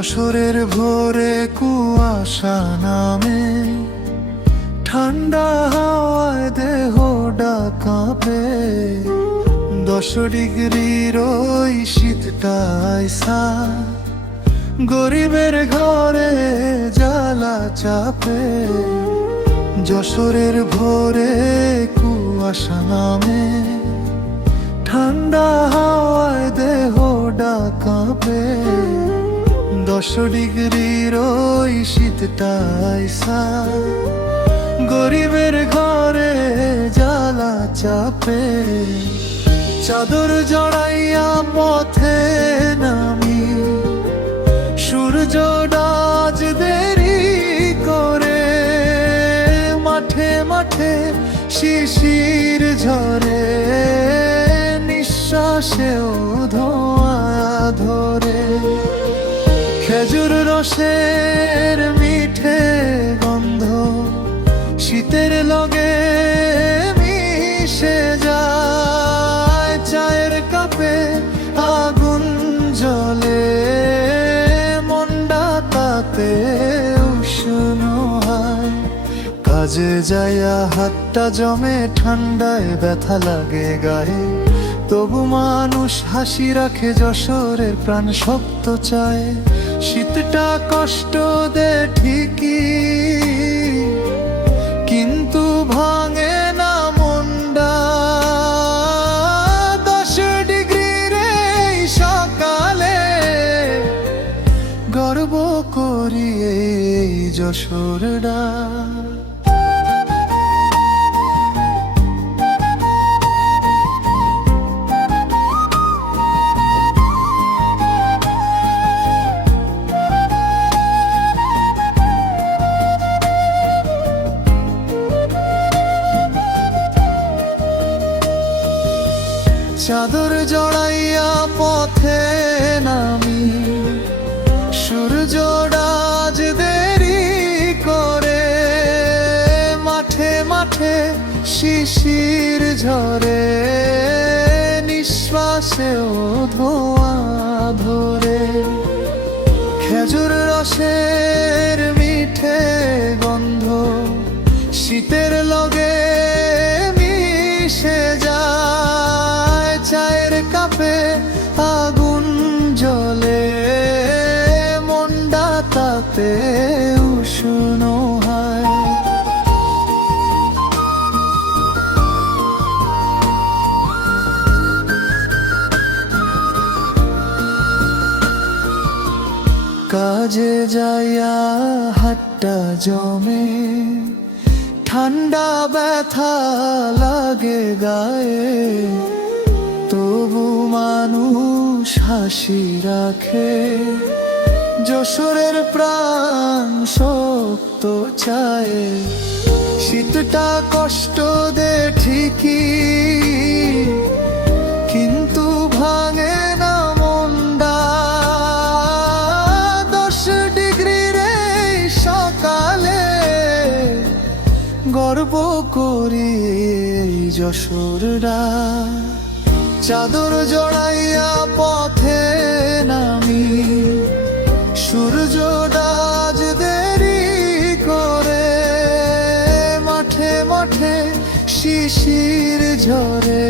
যশোরের ভোরে কুয়াশা নামে, ঠান্ডা হাওয়ায় দেহ কাঁপে। 10 ডিগ্রির ওই শীতটায় গরিবের ঘরে জ্বালা চাপে। যশোরের ভোরে কুয়াশা নামে, ঠান্ডা হাওয়ায় দেহ কাঁপে। 10 ডিগ্রির ওই শীতটায় গরিবের ঘরে জ্বালা চাপে। চাদর জড়াইয়া পথে নামি, সূর্য ডাজ দেরি করে। মাঠে মাঠে শিশির ঝরে, নিঃশ্বাসেও ধোঁয়া ধরে। খেজুর রসের মিঠে গন্ধ শীতের লগে মিশে যায়। চায়ের কাপে আগুন জ্বলে, মনটা তাতে উষ্ণ হয়। কাজে যাইয়া হাতটা জমে, ঠান্ডায় ব্যথা লাগে গায়ে। তবু মানুষ হাসি রাখে, যশোরের প্রাণ শক্ত চায়। শীতটা কষ্ট দে ঠিকই, কিন্তু ভাঙে না মনটা। 10 ডিগ্রির এই সকালে গর্ব করি এই যশোরডা। চাদর জড়াইয়া পথে নামি, সূর্য ডাজ দেরি করে। মাঠে মাঠে শিশির ঝরে, নিঃশ্বাসেও ধোঁয়া ধরে। খেজুর রসের মিঠে গন্ধ শীতের লগে মিশে যায়। চায়ের কাপে আগুন জ্বলে, মনটা তাতে উষ্ণ হয়। কাজে যাইয়া হাতটা জমে, ঠান্ডা ব্যথা লাগে গায়ে। তবু মানুষ হাসি রাখে, যশোরের প্রাণ শক্ত চায়। শীতটা কষ্ট দে ঠিকই, কিন্তু ভাঙে না মনটা। 10 ডিগ্রির এই সকালে গর্ব করি এই যশোরডা। চাদর জড়াইয়া পথে নামি, সূর্য ডাজ দেরি করে। মাঠে মাঠে শিশির ঝরে,